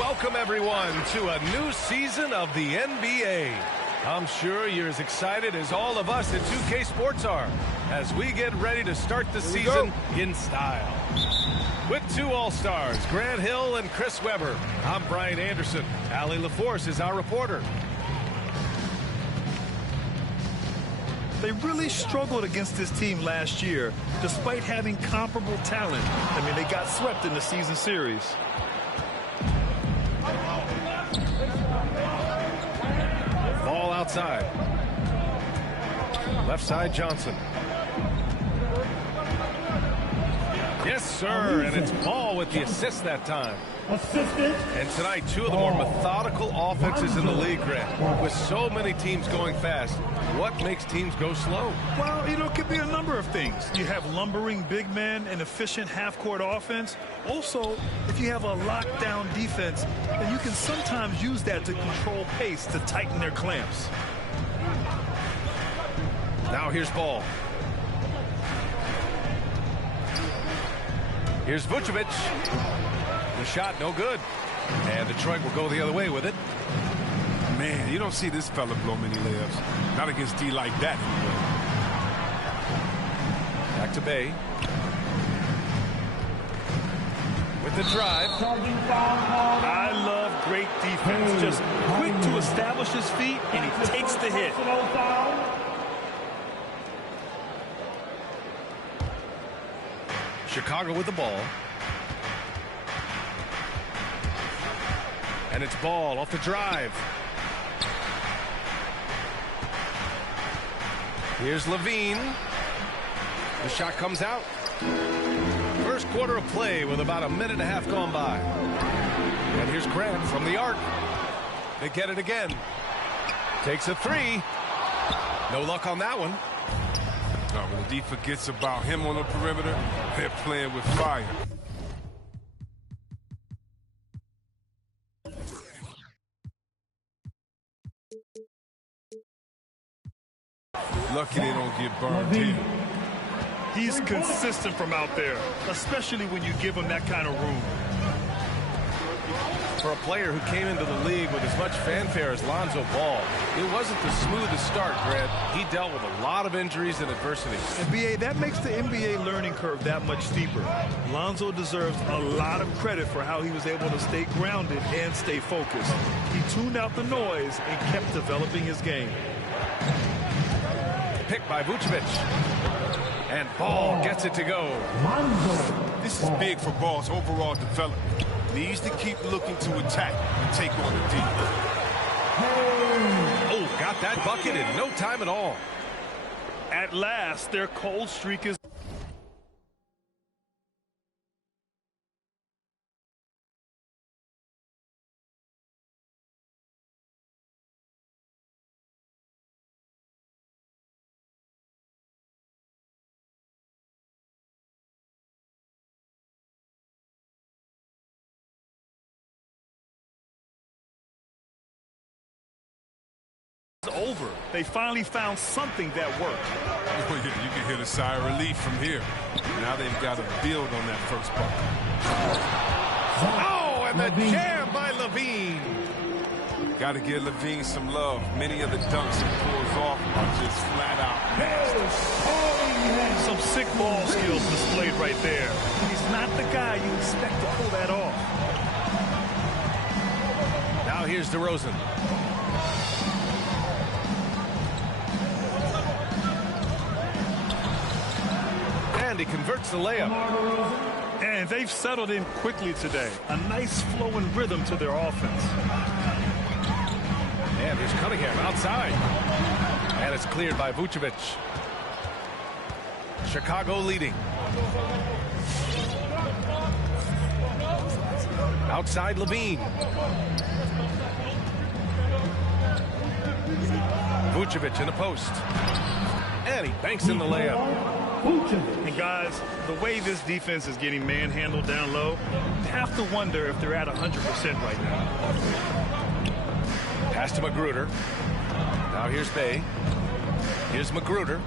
Welcome, everyone, to a new season of the NBA. I'm sure you're as excited as all of us at 2K Sports are as we get ready to start the season in style. With two All-Stars, Grant Hill and Chris Webber, I'm Brian Anderson. Allie LaForce is our reporter. They really struggled against this team last year, despite having comparable talent. I mean, they got swept in the season series. Ball outside. Left side, Johnson. Yes, sir, and it's Ball with the assist that time. And tonight, two of the more methodical offenses in the league, Grant. With so many teams going fast, what makes teams go slow? Well, you know, it could be a number of things. You have lumbering big men and efficient half-court offense. Also, if you have a lockdown defense, then you can sometimes use that to control pace to tighten their clamps. Now here's Ball. Here's Vucevic. The shot, no good. And Detroit will go the other way with it. Man, you don't see this fella blow many layups. Not against D like that, anyway. Back to Bay. With the drive. I love great defense. Just quick to establish his feet, and he takes the hit. Chicago with the ball. And it's Ball off the drive. Here's Levine. The shot comes out. First quarter of play with about a minute and a half gone by. And here's Grant from the arc. They get it again. Takes a three. No luck on that one. When the D forgets about him on the perimeter, they're playing with fire. Lucky they don't get burned here. He's consistent from out there, especially when you give him that kind of room. For a player who came into the league with as much fanfare as Lonzo Ball, it wasn't the smoothest start, Grant. He dealt with a lot of injuries and adversity. And BA, that makes the NBA learning curve that much steeper. Lonzo deserves a lot of credit for how he was able to stay grounded and stay focused. He tuned out the noise and kept developing his game. Picked by Vucevic. And Ball gets it to go. This is big for Ball's overall development. Needs to keep looking to attack and take on the D. Oh, got that bucket in no time at all. At last, their cold streak is... over. They finally found something that worked. Oh, yeah, you can hear the sigh of relief from here. Now they've got to build on that first bucket. Oh, and the jam by Levine. Got to give Levine some love. Many of the dunks he pulls off are just flat out nasty. Some sick ball skills displayed right there. He's not the guy you expect to pull that off. Now here's DeRozan. And he converts the layup. And they've settled in quickly today. A nice flowing rhythm to their offense. And here's Cunningham outside. And it's cleared by Vucevic. Chicago leading. Outside Levine. Vucevic in the post. And he banks in the layup. And guys, the way this defense is getting manhandled down low, you have to wonder if they're at 100% right now. Pass to Magruder. Now here's Bay. Here's Magruder.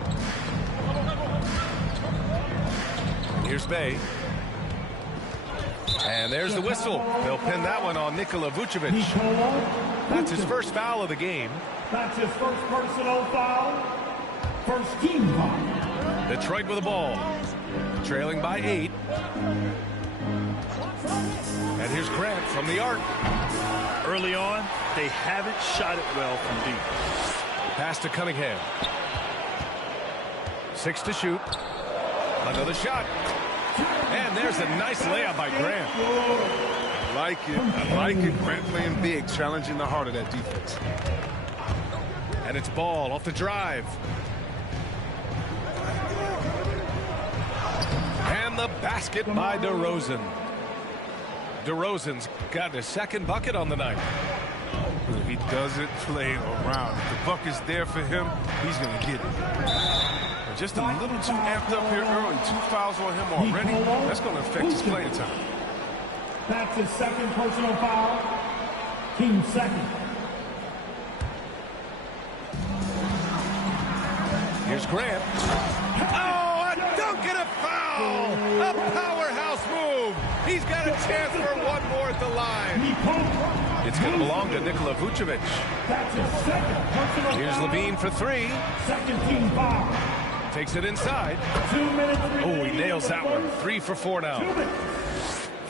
Here's Bay. And And there's the whistle. They'll pin that one on Nikola Vucevic. That's his first foul of the game. That's his first personal foul. First team foul. Detroit with the ball. Trailing by 8. And here's Grant from the arc. Early on, they haven't shot it well from deep. Pass to Cunningham. 6 to shoot. Another shot. And there's a nice layup by Grant. I like it. I like it. Grant playing big, challenging the heart of that defense. And it's Ball off the drive. And the basket by DeRozan. DeRozan's got his second bucket on the night. He doesn't play around. If the bucket's there for him, he's going to get it. Just a little too amped up here early. 2 fouls on him already. That's going to affect his playing time. That's his second personal foul. Team second. Here's Grant. Oh, a dunk and a foul! A powerhouse move! He's got a chance for one more at the line. It's going to belong to Nikola Vucevic. That's his second personal foul. Here's Levine for 3. Second team foul. Takes it inside. 2 minutes. Oh, he nails that one. 3 for 4 now.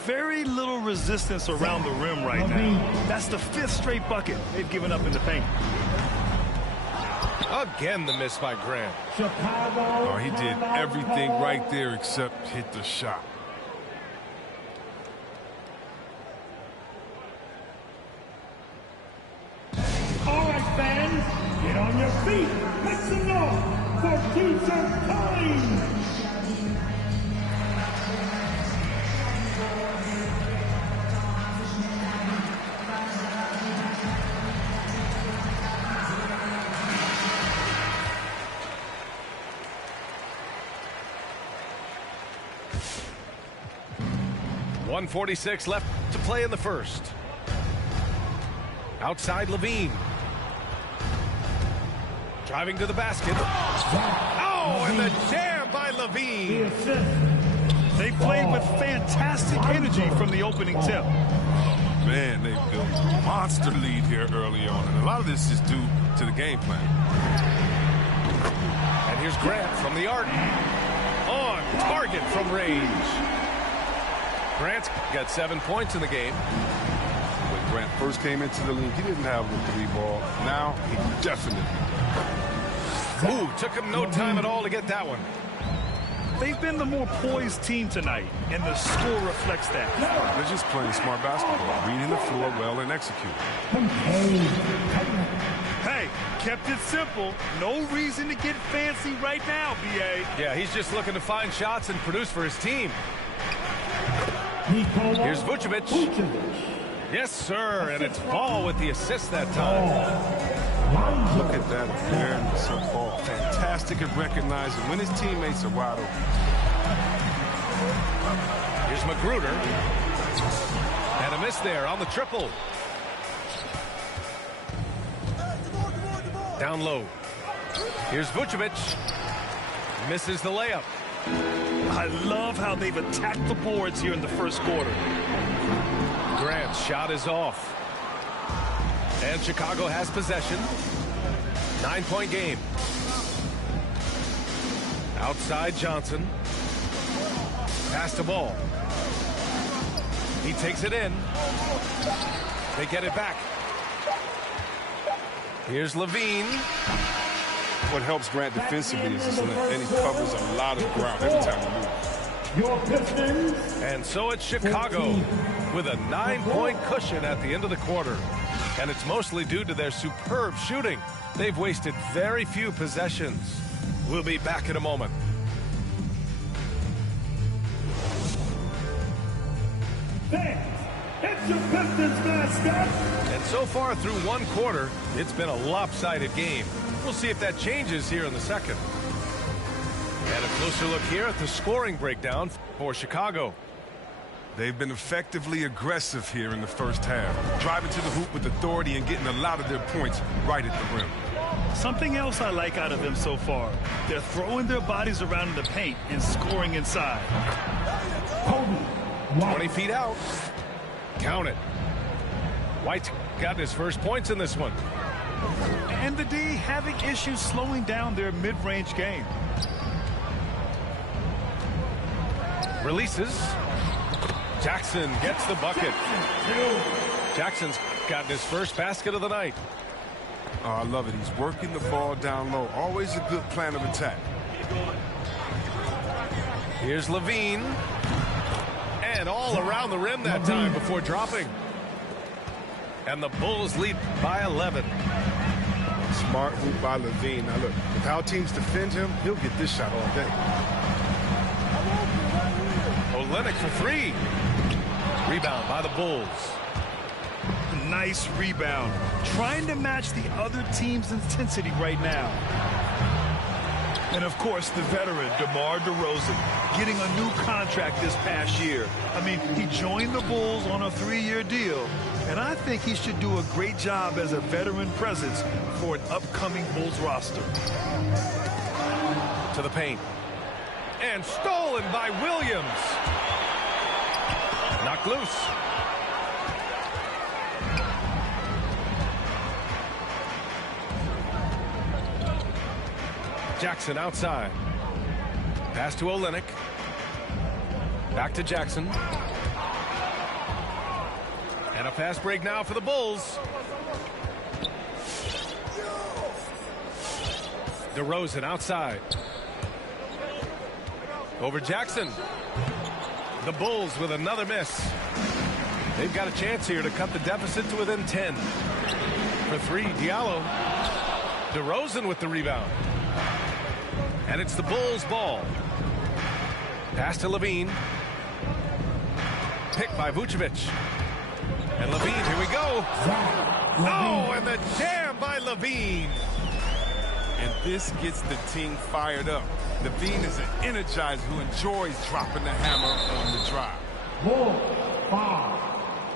Very little resistance around the rim right now. That's the 5th straight bucket they've given up in the paint. Again, the miss by Grant. Chicago. Oh, he did everything right there except hit the shot. All right, fans, get on your feet. Make some noise for Teacher Collins. .146 left to play in the first. Outside Levine. Driving to the basket. Oh, and the jam by Levine. They played with fantastic energy from the opening tip. Man, they built a monster lead here early on, and a lot of this is due to the game plan. And here's Grant from the arc. On target from range. Grant's got 7 points in the game. When Grant first came into the league, he didn't have the 3 ball. Now, he definitely. Ooh, took him no time at all to get that one. They've been the more poised team tonight, and the score reflects that. They're just playing smart basketball, reading the floor well and executing. Hey, kept it simple. No reason to get fancy right now, B.A. Yeah, he's just looking to find shots and produce for his team. Here's Vucevic. Yes, sir, and it's Ball with the assist that time. Look at that awareness of Ball. Fantastic at recognizing when his teammates are wide open. Here's Magruder. And a miss there on the triple. Down low. Here's Vucevic. Misses the layup. I love how they've attacked the boards here in the first quarter. Grant's shot is off. And Chicago has possession. 9-point game. Outside Johnson. Pass to Ball. He takes it in. They get it back. Here's Levine. What helps Grant defensively is his length, and he covers a lot of ground every time he moves. Your Pistons. And so it's Chicago with a 9-point cushion at the end of the quarter. And it's mostly due to their superb shooting. They've wasted very few possessions. We'll be back in a moment. Fans, it's your Pistons mascot. And so far through one quarter, it's been a lopsided game. We'll see if that changes here in the second. And a closer look here at the scoring breakdown for Chicago. They've been effectively aggressive here in the first half, driving to the hoop with authority and getting a lot of their points right at the rim. Something else I like out of them so far, they're throwing their bodies around in the paint and scoring inside. Kobe 20 feet out. Count it. White's got his first points in this one. And the D having issues slowing down their mid-range game. Releases. Jackson gets the bucket. Jackson's gotten his first basket of the night. Oh, I love it. He's working the ball down low. Always a good plan of attack. Here's Levine. And all around the rim that time before dropping. And the Bulls lead by 11. Smart hoop by Levine. Now look, with how teams defend him, he'll get this shot all day. Olynyk for three. Rebound by the Bulls. Nice rebound. Trying to match the other team's intensity right now. And of course, the veteran, DeMar DeRozan, getting a new contract this past year. I mean, he joined the Bulls on a 3-year deal. And I think he should do a great job as a veteran presence for an upcoming Bulls roster. To the paint. And stolen by Williams. Knocked loose. Jackson outside. Pass to Olynyk. Back to Jackson. And a fast break now for the Bulls. DeRozan outside. Over Jackson. The Bulls with another miss. They've got a chance here to cut the deficit to within 10. For three, Diallo. DeRozan with the rebound. And it's the Bulls' ball. Pass to Levine. Picked by Vucevic. And Levine, here we go. Oh, and the jam by Levine. And this gets the team fired up. Levine is an energizer who enjoys dropping the hammer on the drive.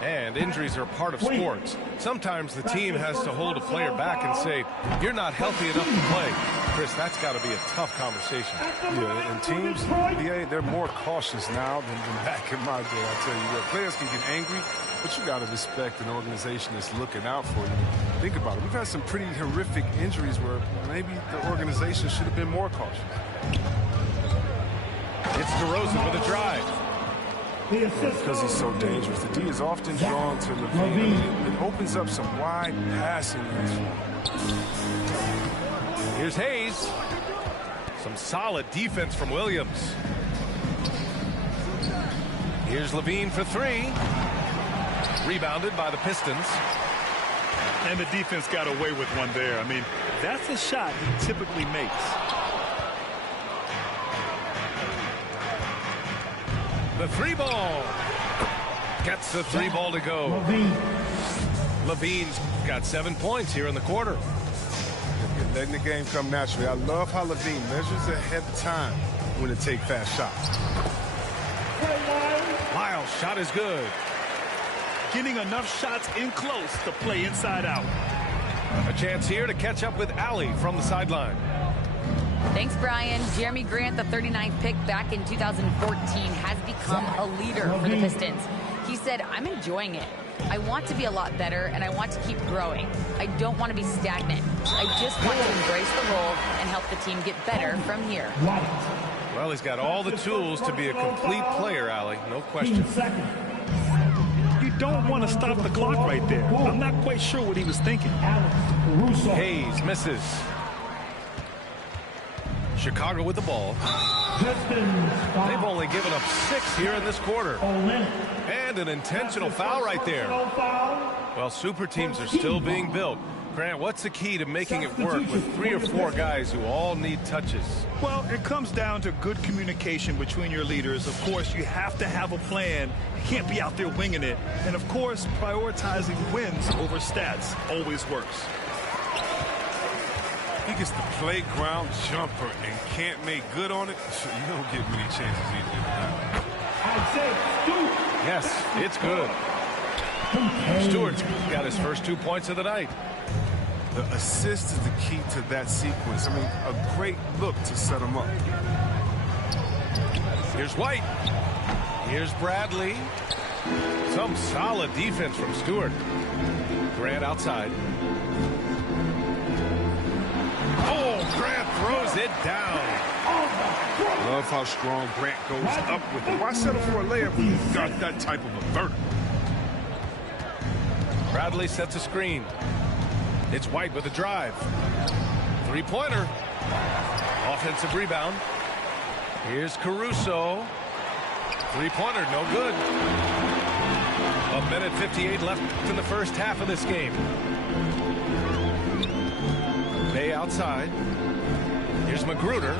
And injuries are part of sports. Sometimes the team has to hold a player back and say, you're not healthy enough to play. Chris, that's got to be a tough conversation. Yeah, and teams, NBA, they're more cautious now than back in my day. I tell you what, players can get angry, but you got to respect an organization that's looking out for you. Think about it. We've had some pretty horrific injuries where maybe the organization should have been more cautious. It's DeRozan with a drive. Because he's so dangerous, the D is often drawn to Levine. It opens up some wide passing lanes. Here's Hayes. Some solid defense from Williams. Here's Levine for three. Rebounded by the Pistons. And the defense got away with one there. I mean, that's a shot he typically makes. The three ball. Gets the three ball to go. Levine's got 7 points here in the quarter. Letting the game come naturally. I love how Levine measures ahead of time when to take fast shots. Lyle's shot is good. Getting enough shots in close to play inside out. A chance here to catch up with Allie from the sideline. Thanks, Brian. Jeremy Grant, the 39th pick back in 2014, has become a leader for the Pistons. He said, I'm enjoying it. I want to be a lot better, and I want to keep growing. I don't want to be stagnant. I just want to embrace the role and help the team get better from here. Well, he's got all the tools to be a complete player, Allie. No question. You don't want to stop the clock right there. I'm not quite sure what he was thinking. Hayes misses. Chicago with the ball. They've only given up 6 here in this quarter. And an intentional foul right there. Well, super teams are still being built. Grant, what's the key to making it work with 3 or 4 guys who all need touches? Well, it comes down to good communication between your leaders. Of course, you have to have a plan. You can't be out there winging it. And, of course, prioritizing wins over stats always works. He gets the playground jumper and can't make good on it. You don't get many chances either. Yes, it's good. Stewart's got his first 2 points of the night. The assist is the key to that sequence. I mean, a great look to set him up. Here's White. Here's Bradley. Some solid defense from Stewart. Grant outside. Oh, Grant throws it down. Love how strong Grant goes up with it. Why settle for a layup when you've got that type of a vertical? Bradley sets a screen. It's White with a drive. Three-pointer. Offensive rebound. Here's Caruso. Three-pointer, no good. 1:58 left in the first half of this game. Bay outside. Here's Magruder.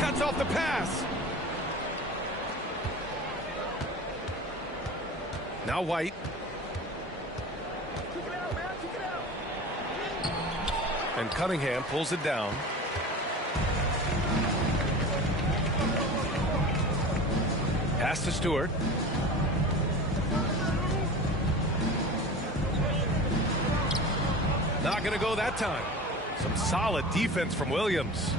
Cuts off the pass. Now White. And Cunningham pulls it down. Pass to Stewart. Not going to go that time. Some solid defense from Williams.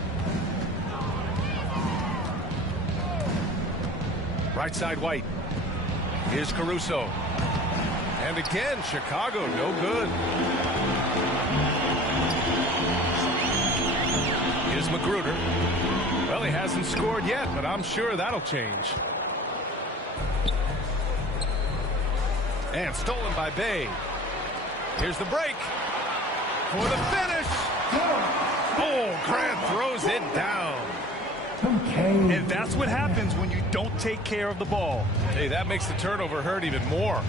Right side White. Here's Caruso. And again, Chicago, no good. Here's Magruder. Well, he hasn't scored yet, but I'm sure that'll change. And stolen by Bay. Here's the break. For the finish. Oh, Grant throws it down. And that's what happens when you don't take care of the ball. Hey, that makes the turnover hurt even more.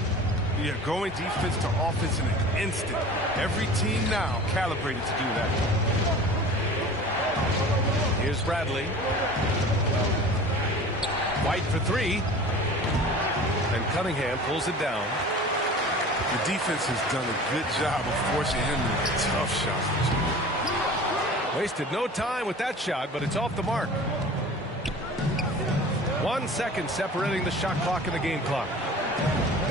Yeah, going defense to offense in an instant. Every team now calibrated to do that. Here's Bradley. White for three. And Cunningham pulls it down. The defense has done a good job of forcing him into tough shots. Wasted no time with that shot, but it's off the mark. 1 second separating the shot clock and the game clock.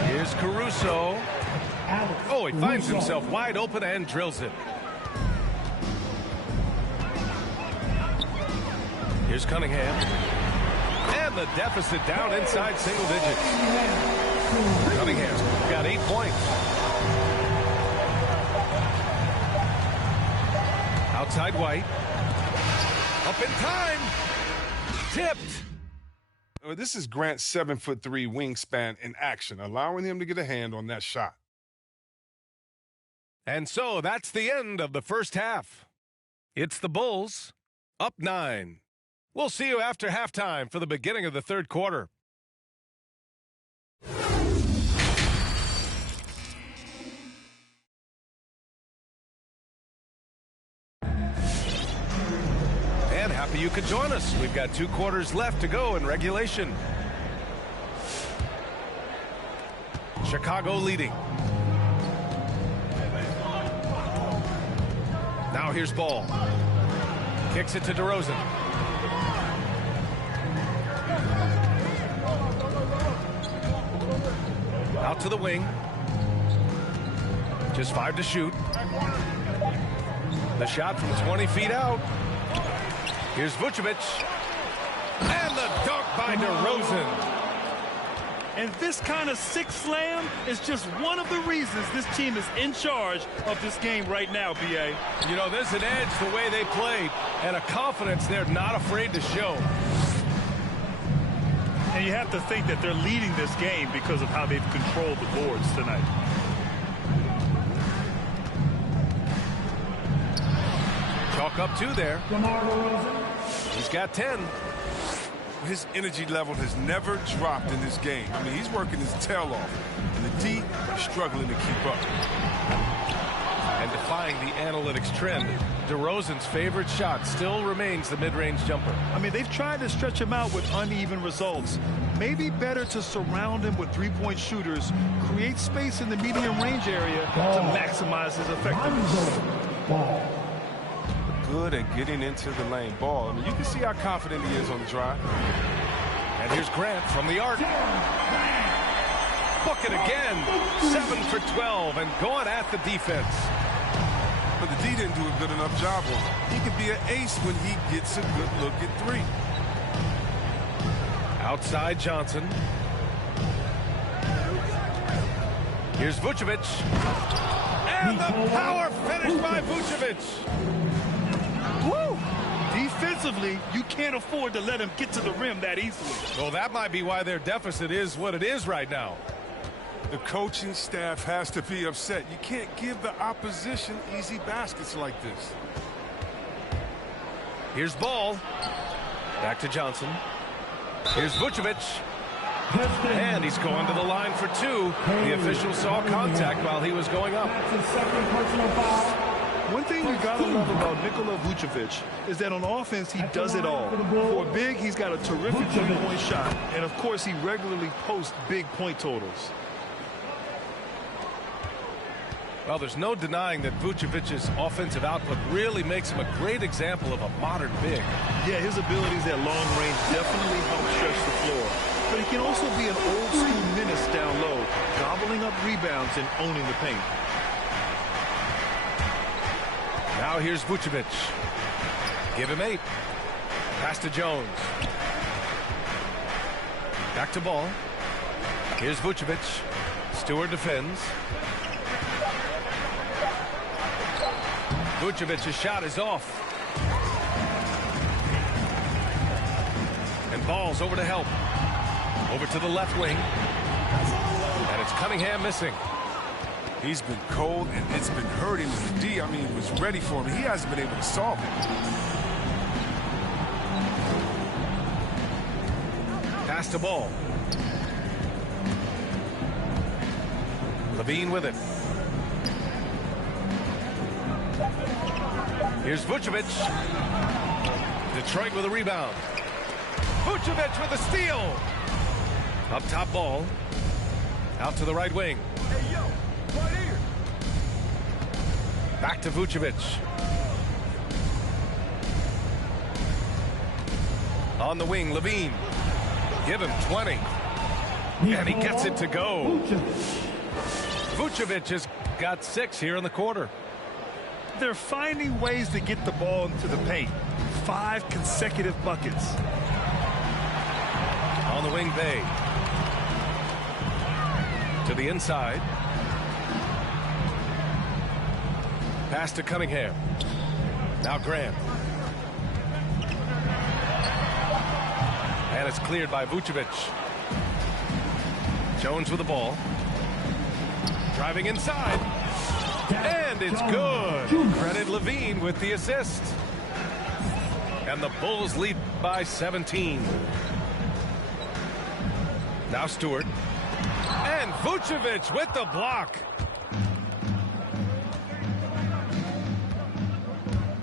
Here's Caruso. Oh, he finds himself wide open and drills it. Here's Cunningham. And the deficit down inside single digits. Cunningham's got 8 points. Outside White. Up in time. Tipped. This is Grant's 7'3" wingspan in action, allowing him to get a hand on that shot. And so that's the end of the first half. It's the Bulls up 9. We'll see you after halftime for the beginning of the third quarter. And happy you could join us. We've got 2 quarters left to go in regulation. Chicago leading. Now here's Ball. Kicks it to DeRozan. Out to the wing. Just 5 to shoot. The shot from 20 feet out. Here's Vucevic. And the dunk by DeRozan. And this kind of six slam is just one of the reasons this team is in charge of this game right now, B.A. You know, there's an edge the way they played and a confidence they're not afraid to show. And you have to think that they're leading this game because of how they've controlled the boards tonight. Chalk up 2 there. He's got 10. His energy level has never dropped in this game. I mean, he's working his tail off. And the D is struggling to keep up. And defying the analytics trend, DeRozan's favorite shot still remains the mid-range jumper. I mean, they've tried to stretch him out with uneven results. Maybe better to surround him with three-point shooters, create space in the medium range area to maximize his effectiveness. Good at getting into the lane. Ball. I mean, you can see how confident he is on the drive. And here's Grant from the arc. Book it again. 7 for 12 and going at the defense. But the D didn't do a good enough job on him. He could be an ace when he gets a good look at 3. Outside Johnson. Here's Vucevic. And the power finish by Vucevic. Woo! Defensively, you can't afford to let him get to the rim that easily. Well, that might be why their deficit is what it is right now. The coaching staff has to be upset. You can't give the opposition easy baskets like this. Here's Ball. Back to Johnson. Here's Vucevic. And he's going to the line for two. The official saw contact while he was going up. One thing you gotta love about Nikola Vucevic is that on offense he does it all. For a big, he's got a terrific three-point shot, and of course he regularly posts big point totals. Well, there's no denying that Vucevic's offensive output really makes him a great example of a modern big. Yeah, his abilities at long range definitely help stretch the floor. But he can also be an old-school menace down low, gobbling up rebounds and owning the paint. Now here's Vucevic. Give him 8. Pass to Jones. Back to Ball. Here's Vucevic. Stewart defends. Vucevic's shot is off. And Ball's over to help. Over to the left wing. And it's Cunningham missing. He's been cold, and it's been hurting with the D. I mean, he was ready for him. He hasn't been able to solve it. Pass to Ball. Levine with it. Here's Vucevic. Detroit with a rebound. Vucevic with a steal. Up top Ball. Out to the right wing. Hey, yo, right here. Back to Vucevic. On the wing, Levine. Give him 20. And he gets it to go. Vucevic has got 6 here in the quarter. They're finding ways to get the ball into the paint. 5 consecutive buckets. On the wing, Bay. To the inside. Pass to Cunningham. Now Grant. And it's cleared by Vucevic. Jones with the ball. Driving inside. And it's good. Credit Levine with the assist. And the Bulls lead by 17. Now Stewart. And Vucevic with the block.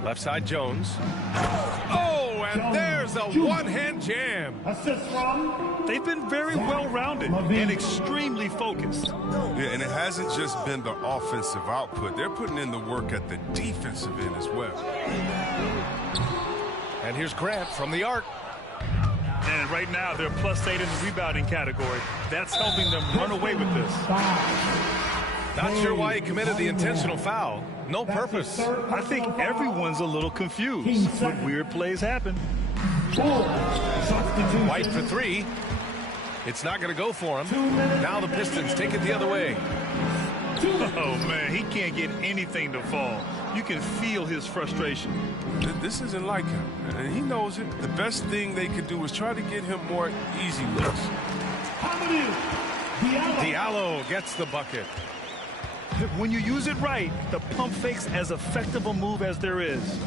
Left side Jones. Oh, and there's a one-hand jam. Assist from. They've been very well-rounded and extremely focused. Yeah, and it hasn't just been the offensive output. They're putting in the work at the defensive end as well. And here's Grant from the arc. And right now they're +8 in the rebounding category. That's helping them run away with this. Not sure why he committed the intentional foul. No purpose. I think everyone's a little confused when weird plays happen. White for 3. It's not going to go for him. Now the Pistons take it the other way. Oh, man, he can't get anything to fall. You can feel his frustration. This isn't like him, and he knows it. The best thing they could do is try to get him more easy looks. Diallo gets the bucket. When you use it right, the pump fake's as effective a move as there is.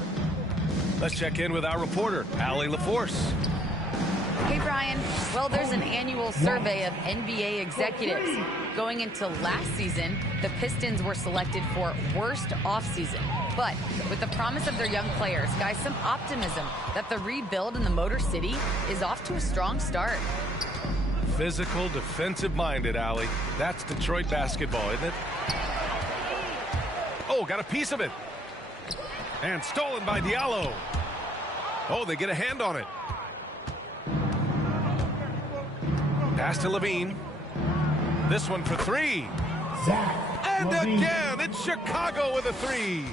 Let's check in with our reporter, Allie LaForce. Hey, Brian. Well, there's an annual survey of NBA executives. Going into last season, the Pistons were selected for worst offseason. But with the promise of their young players, guys, some optimism that the rebuild in the Motor City is off to a strong start. Physical, defensive-minded, Allie. That's Detroit basketball, isn't it? Oh, got a piece of it. And stolen by Diallo. Oh, they get a hand on it. Pass to Levine. This one for 3. And again, it's Chicago with a 3.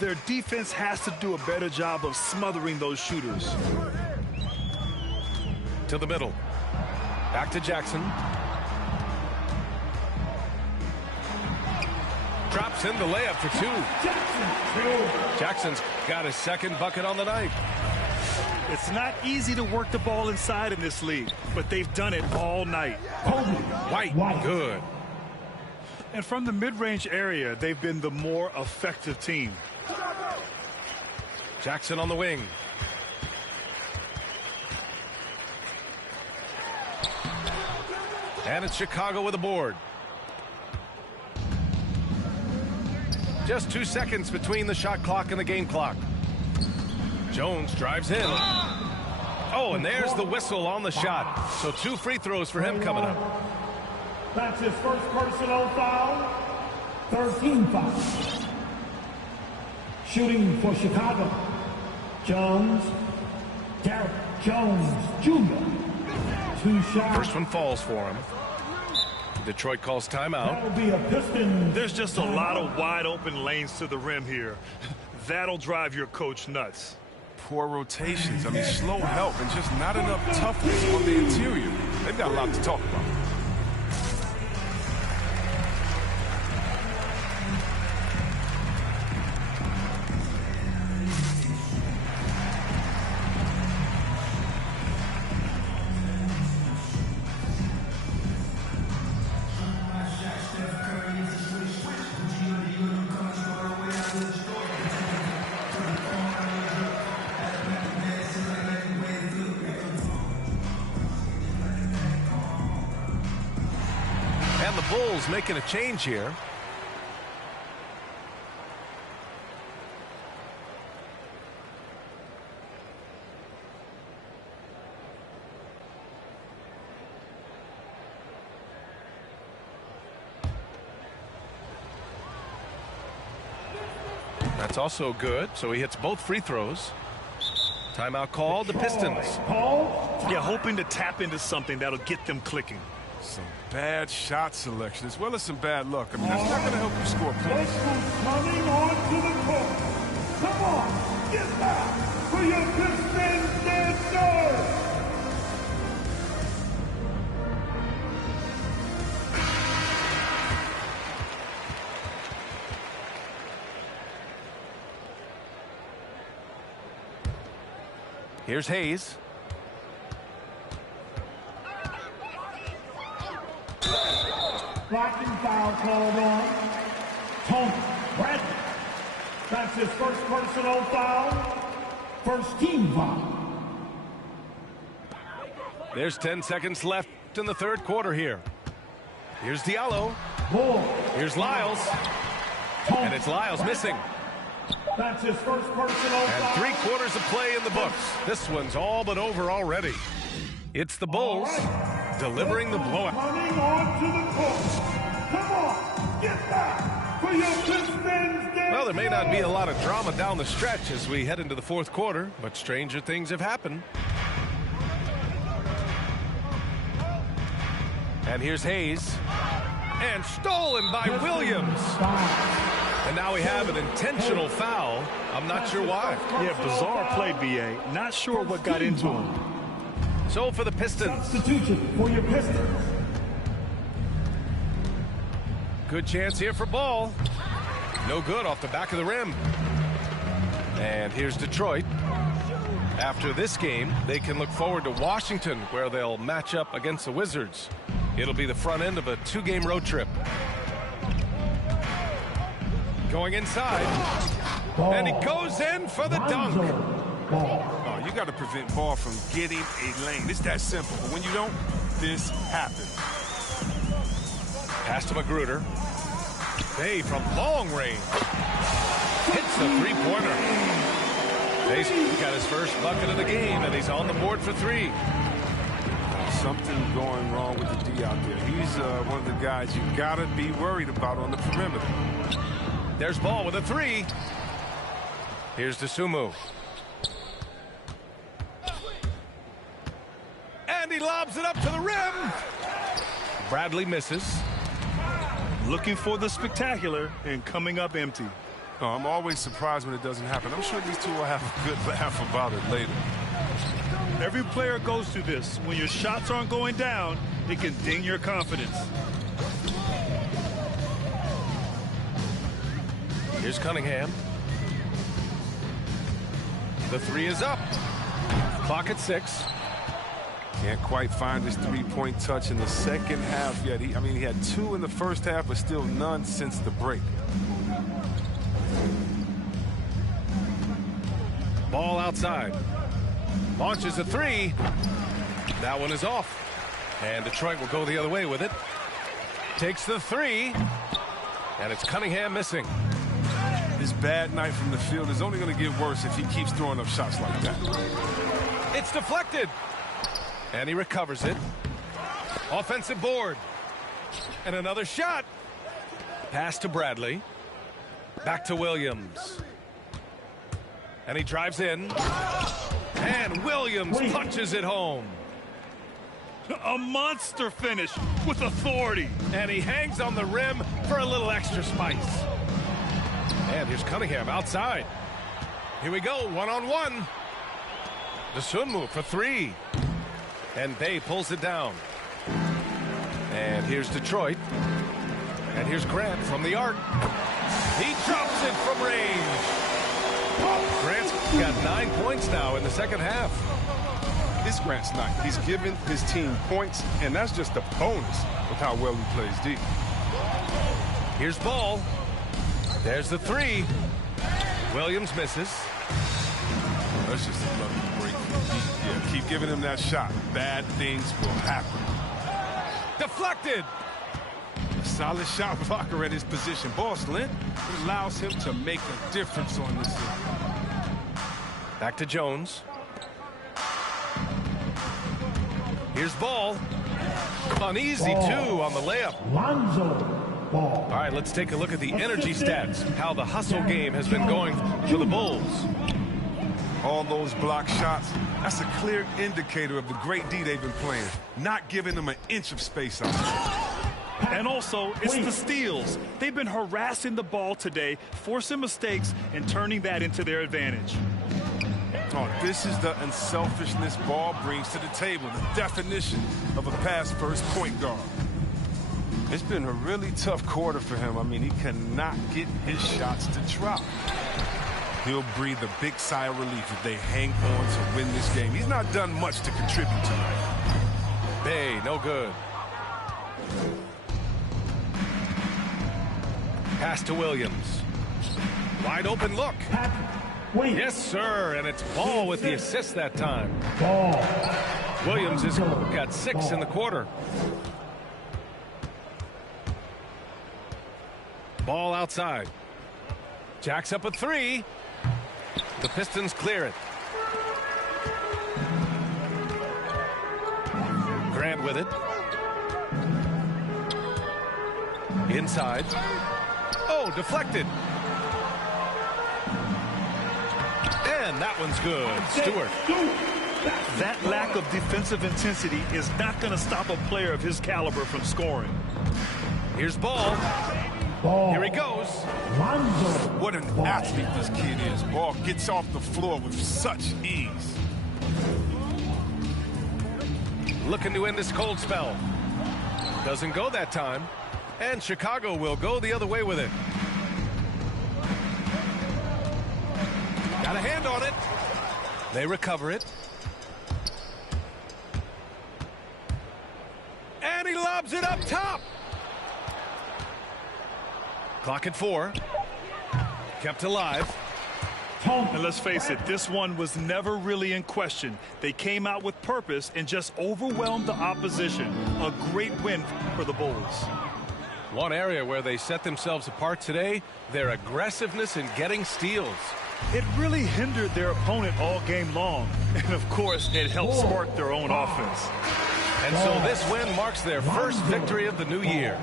Their defense has to do a better job of smothering those shooters. To the middle. Back to Jackson. drops in the layup for two. Jackson's got his second bucket on the night. It's not easy to work the ball inside in this league, but they've done it all night. White, good. And from the mid-range area, they've been the more effective team. Jackson on the wing. And it's Chicago with a board. Just 2 seconds between the shot clock and the game clock. Jones drives in. Oh, and there's the whistle on the shot. So 2 free throws for him coming up. That's his first personal foul. 13 fouls. Shooting for Chicago. Jones. Derek Jones Jr. 2 shots. First one falls for him. Detroit calls timeout. That'll be a Pistons. There's just a lot of wide open lanes to the rim here. That'll drive your coach nuts. Poor rotations. I mean, slow help and just not enough toughness on the interior. They've got a lot to talk about. And the Bulls making a change here. That's also good. So he hits both free throws. Timeout called. The Pistons. Yeah, hoping to tap into something that'll get them clicking. Some bad shot selection as well as some bad luck. I mean, that's not going to help you score points. Coming onto the court. Come on, get back for your Pistons dancer. Here's Hayes. Blocking foul called on Tony Bradley. That's his first personal foul. First team foul. There's 10 seconds left in the third quarter here. Here's Diallo. Here's Lyles. And it's Lyles missing. That's his first personal And foul. 3/4 of play in the books. This one's all but over already. It's the Bulls delivering the blowout. Coming onto the court. Come on, get back for your Pistons dancer. Well, there may not be a lot of drama down the stretch as we head into the fourth quarter, but stranger things have happened. And here's Hayes. And stolen by Williams. And now we have an intentional foul. I'm not sure why. Yeah, bizarre play, BA. Not sure what got into him. So for the Pistons. Substitution for your Pistons. Good chance here for Ball. No good off the back of the rim. And here's Detroit. After this game, they can look forward to Washington, where they'll match up against the Wizards. It'll be the front end of a 2-game road trip. Going inside. And he goes in for the dunk. Oh, you got to prevent Ball from getting a lane. It's that simple. But when you don't, this happens. Pass to Magruder. Bay from long range. Hits the three-pointer. Bay's got his first bucket of the game, and he's on the board for 3. Something going wrong with the D out there. He's one of the guys you got to be worried about on the perimeter. There's Ball with a 3. Here's DeSumo. And he lobs it up to the rim. Bradley misses. Looking for the spectacular and coming up empty. Oh, I'm always surprised when it doesn't happen. I'm sure these two will have a good laugh about it later. Every player goes through this. When your shots aren't going down, it can ding your confidence. Here's Cunningham. The three is up. Clock at 6. Can't quite find his three-point touch in the second half yet. He had 2 in the first half, but still none since the break. Ball outside. Launches a 3. That one is off. And Detroit will go the other way with it. Takes the 3. And it's Cunningham missing. His bad night from the field is only going to get worse if he keeps throwing up shots like that. It's deflected. And he recovers it. Offensive board. And another shot. Pass to Bradley. Back to Williams. And he drives in. And Williams punches it home. A monster finish with authority. And he hangs on the rim for a little extra spice. And here's Cunningham outside. Here we go, one-on-one. The Sun move for 3. And Bay pulls it down. And here's Detroit. And here's Grant from the arc. He drops it from range. Grant's got 9 points now in the second half. It's Grant's night. He's given his team points, and that's just a bonus with how well he plays deep. Here's Ball. There's the 3. Williams misses. That's just a lucky break from deep. Yeah, keep giving him that shot. Bad things will happen. Deflected. A solid shot blocker at his position. Boss Lynn allows him to make a difference on this team. Back to Jones. Here's Ball. Uneasy 2 on the layup. All right, let's take a look at the energy stats. How the hustle game has been going for the Bulls. All those block shots, that's a clear indicator of the great D they've been playing. Not giving them an inch of space on it. And also, it's the steals. They've been harassing the ball today, forcing mistakes, and turning that into their advantage. Oh, this is the unselfishness Ball brings to the table, the definition of a pass-first point guard. It's been a really tough quarter for him. I mean, he cannot get his shots to drop. He'll breathe a big sigh of relief if they hang on to win this game. He's not done much to contribute tonight. Bay, no good. Pass to Williams. Wide open look. Yes, sir, and it's Ball with the assist that time. Williams has got 6 in the quarter. Ball outside. Jacks up a 3. The Pistons clear it. Grant with it. Inside. Oh, deflected. And that one's good. Stewart. That lack of defensive intensity is not going to stop a player of his caliber from scoring. Here's Ball. Here he goes. What an athlete this kid is. Ball gets off the floor with such ease. Looking to end this cold spell. Doesn't go that time. And Chicago will go the other way with it. Got a hand on it. They recover it. And he lobs it up top. Clock at 4. Kept alive. And let's face it, this one was never really in question. They came out with purpose and just overwhelmed the opposition. A great win for the Bulls. One area where they set themselves apart today, their aggressiveness in getting steals. It really hindered their opponent all game long. And of course, it helped spark their own offense. And so this win marks their first victory of the new year.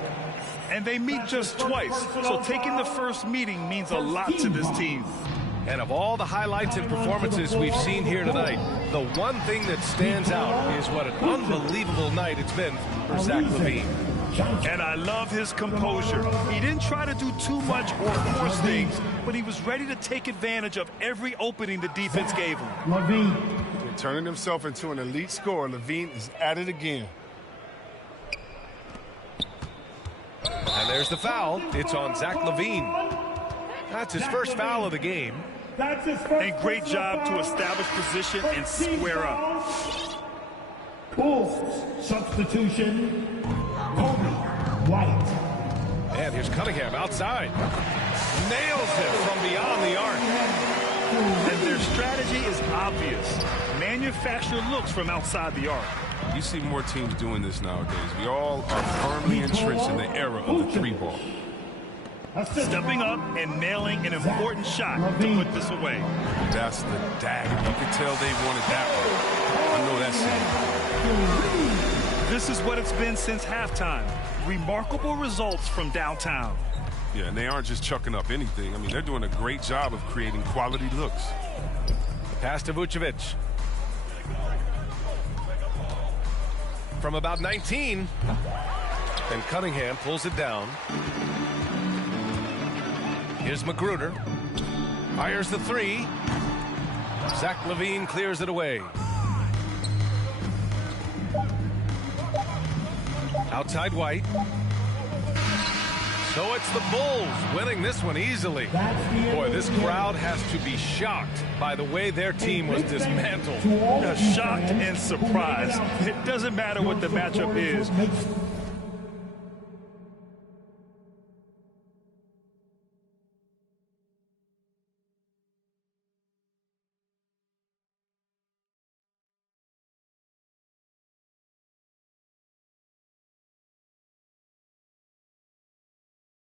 And they meet just twice, so taking the first meeting means a lot to this team. And of all the highlights and performances we've seen here tonight, the one thing that stands out is what an unbelievable night it's been for Zach LaVine. And I love his composure. He didn't try to do too much or force things, but he was ready to take advantage of every opening the defense gave him. Turning himself into an elite scorer, LaVine is at it again. And there's the foul. It's on Zach LaVine. That's his first foul of the game. That's his first. And great job to establish position and square up. Bulls substitution, Kobe White. And here's Cunningham outside. Nails it from beyond the arc. And their strategy is obvious. Manufacture looks from outside the arc. You see more teams doing this nowadays. We all are firmly entrenched in the era of the 3-ball. Stepping up and nailing an important shot to put this away. That's the dagger. You can tell they wanted that one. I know that's it. This is what it's been since halftime. Remarkable results from downtown. Yeah, and they aren't just chucking up anything. I mean, they're doing a great job of creating quality looks. Pass to Vucevic. From about 19. And Cunningham pulls it down. Here's Magruder. Fires the 3. Zach LaVine clears it away. Outside White. So it's the Bulls winning this one easily. Boy, this crowd has to be shocked by the way their team was dismantled. Shocked and surprised. It doesn't matter what the matchup is.